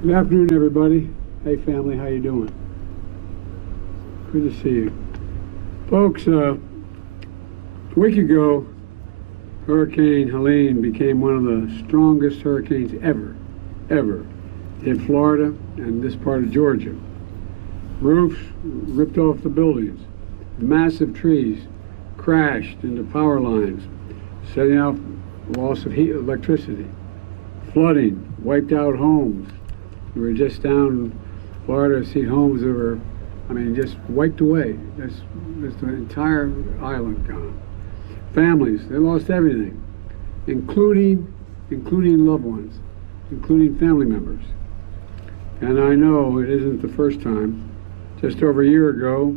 Good afternoon, everybody. Hey, family, how you doing? Good to see you. Folks, a week ago, Hurricane Helene became one of the strongest hurricanes ever hit Florida and this part of Georgia. Roofs ripped off the buildings. Massive trees crashed into power lines, setting off loss of heat, electricity. Flooding wiped out homes. We were just down in Florida to see homes that were, just wiped away. Just the entire island gone. Families, they lost everything, including loved ones, including family members. And I know it isn't the first time. Just over a year ago,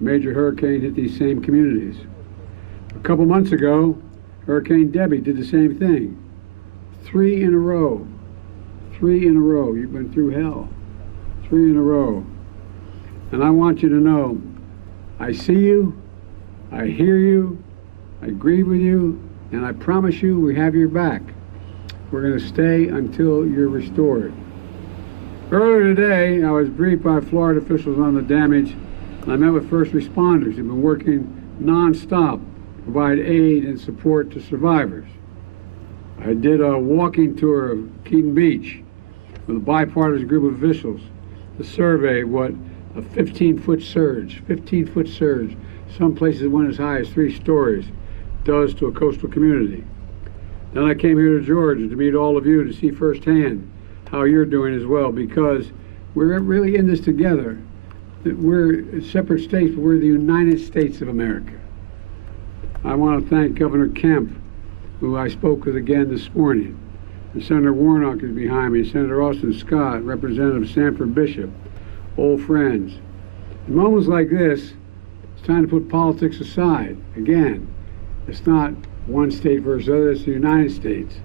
a major hurricane hit these same communities. A couple months ago, Hurricane Debbie did the same thing. Three in a row. You've been through hell. 3 in a row. And I want you to know, I see you, I hear you, I agree with you, and I promise you we have your back. We're going to stay until you're restored. Earlier today, I was briefed by Florida officials on the damage, and I met with first responders who've been working non-stop to provide aid and support to survivors. I did a walking tour of Keaton Beach with a bipartisan group of officials to survey what a 15-foot surge, some places went as high as 3 stories, does to a coastal community. Then I came here to Georgia to meet all of you to see firsthand how you're doing as well, because we're really in this together. We're separate states, but we're the United States of America. I want to thank Governor Kemp, who I spoke with again this morning. And Senator Warnock is behind me, Senator Austin Scott, Representative Sanford Bishop, old friends. In moments like this, it's time to put politics aside. Again, it's not one state versus other, it's the United States.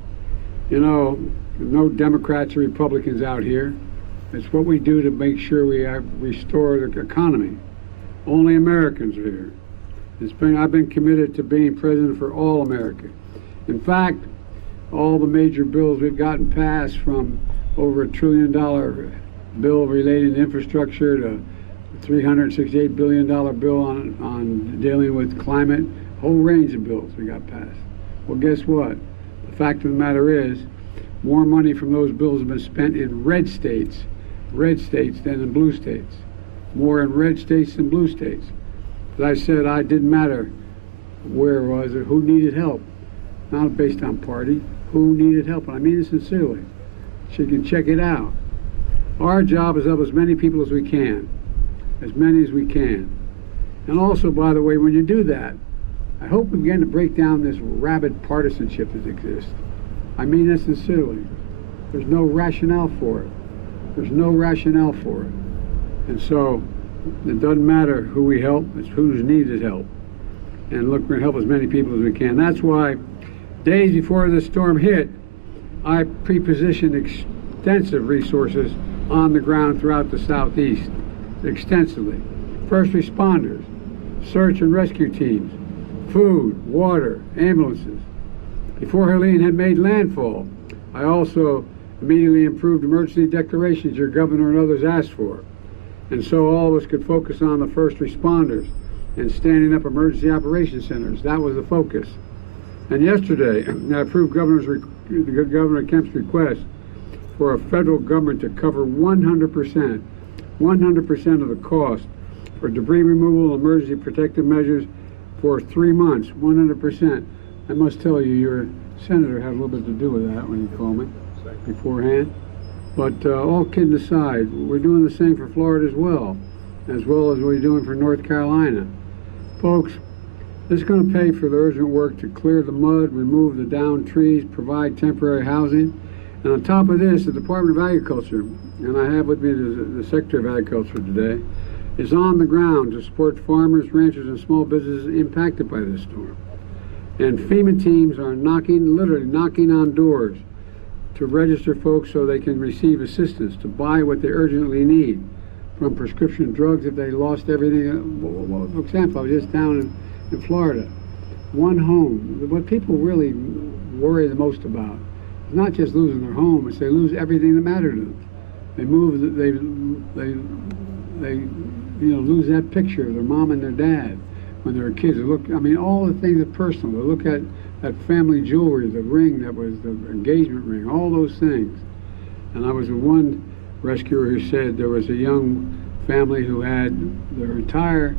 You know, no Democrats or Republicans out here. It's what we do to make sure we restore the economy. Only Americans are here. I've been committed to being president for all America. In fact, all the major bills we've gotten passed, from over $1 trillion bill relating to infrastructure to a $368 billion bill on dealing with climate, a whole range of bills we got passed. Well, guess what? The fact of the matter is, more money from those bills have been spent in red states than in blue states. More in red states than blue states. As I said, it didn't matter where it was or who needed help. Not based on party, who needed help. And I mean it sincerely. So you can check it out. Our job is to help as many people as we can. As many as we can. And also, by the way, when you do that, I hope we begin to break down this rabid partisanship that exists. I mean that sincerely. There's no rationale for it. There's no rationale for it. And so, it doesn't matter who we help, it's who's needed help. And look, we're going to help as many people as we can. That's why, days before the storm hit, I pre-positioned extensive resources on the ground throughout the Southeast, extensively. First responders, search and rescue teams, food, water, ambulances. Before Helene had made landfall, I also immediately improved emergency declarations your governor and others asked for. And so all of us could focus on the first responders and standing up emergency operations centers. That was the focus. And yesterday, I approved Governor Kemp's request for a federal government to cover 100% of the cost for debris removal and emergency protective measures for 3 months, 100%. I must tell you, your senator had a little bit to do with that when you called me beforehand. But all kidding aside, we're doing the same for Florida as well as we're doing for North Carolina. Folks, this is going to pay for the urgent work to clear the mud, remove the downed trees, provide temporary housing. And on top of this, the Department of Agriculture, and I have with me the Secretary of Agriculture today, is on the ground to support farmers, ranchers, and small businesses impacted by this storm. And FEMA teams are literally knocking on doors to register folks so they can receive assistance to buy what they urgently need, from prescription drugs if they lost everything. For example, I was just down in Florida. One home, what people really worry the most about is not just losing their home, it's they lose everything that mattered to them. They move. They lose that picture of their mom and their dad when they were kids. They look. I mean, all the things are personal. They look at that family jewelry, the ring that was the engagement ring, all those things. And I was with one rescuer who said there was a young family who had their entire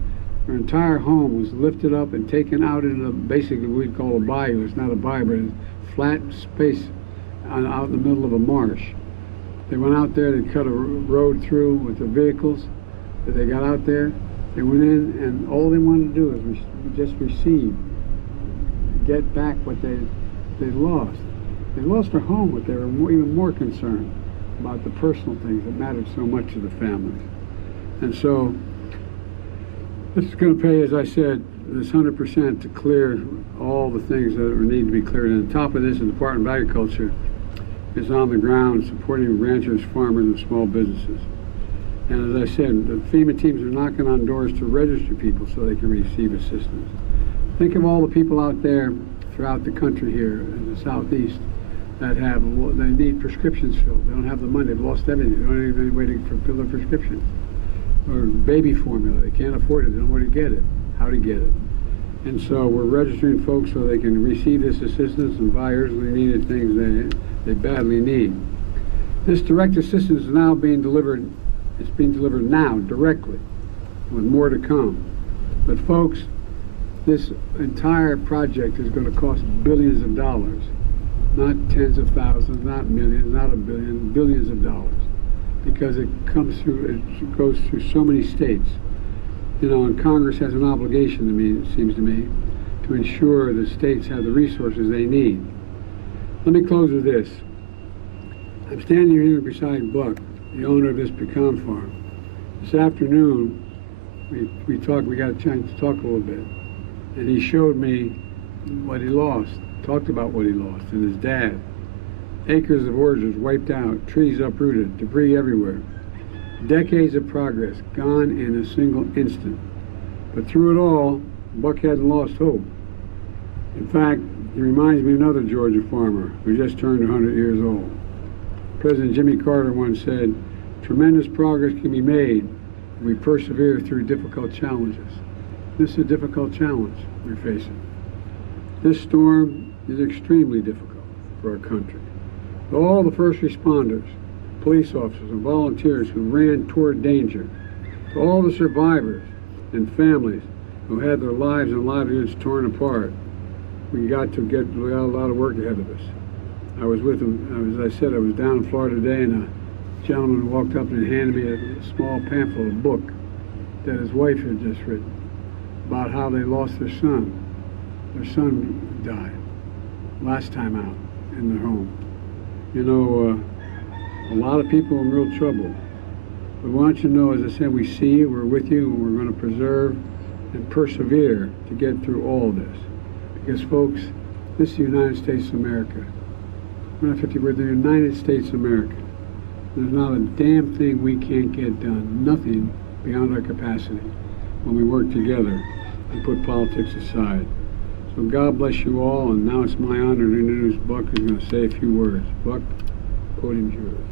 home was lifted up and taken out into basically what we'd call a bayou. It's not a bayou, but a flat space out in the middle of a marsh. They went out there, they cut a road through with their vehicles. That they got out there, they went in, and all they wanted to do was just receive, get back what they lost. They lost their home, but they were even more concerned about the personal things that mattered so much to the families. And so this is going to pay, as I said, this 100% to clear all the things that need to be cleared. And on top of this, the Department of Agriculture is on the ground supporting ranchers, farmers, and small businesses. And as I said, the FEMA teams are knocking on doors to register people so they can receive assistance. Think of all the people out there throughout the country here in the Southeast that they need prescriptions filled. They don't have the money. They've lost everything. They don't have any way to fill their prescriptions. Or baby formula. They can't afford it. They don't know where to get it, how to get it. And so we're registering folks so they can receive this assistance and buy urgently needed things they badly need. This direct assistance is now being delivered. It's being delivered now, directly, with more to come. But folks, this entire project is going to cost billions of dollars. Not tens of thousands, not millions, not a billion, billions of dollars. Because it goes through so many states. And Congress has an obligation to me, it seems to me, to ensure the states have the resources they need. Let me close with this. I'm standing here beside Buck, the owner of this pecan farm. This afternoon, we got a chance to talk a little bit, and he showed me what he lost, talked about what he lost, and his dad. Acres of orchards wiped out, trees uprooted, debris everywhere. Decades of progress gone in a single instant. But through it all, Buck hadn't lost hope. In fact, he reminds me of another Georgia farmer who just turned 100 years old. President Jimmy Carter once said, "Tremendous progress can be made if we persevere through difficult challenges." This is a difficult challenge we're facing. This storm is extremely difficult for our country. All the first responders, police officers, and volunteers who ran toward danger, to all the survivors and families who had their lives and livelihoods torn apart, we got a lot of work ahead of us. I was with them, as I said, I was down in Florida today, and a gentleman walked up and handed me a small pamphlet, a book that his wife had just written about how they lost their son. Their son died last time out in their home. A lot of people are in real trouble. But we want you to know, as I said, we see you, we're with you, and we're going to preserve and persevere to get through all of this. Because, folks, this is the United States of America. We're not 50, we're the United States of America. There's not a damn thing we can't get done, nothing beyond our capacity when we work together and put politics aside. So God bless you all, and now it's my honor to introduce Buck, who's going to say a few words. Buck, podium's yours.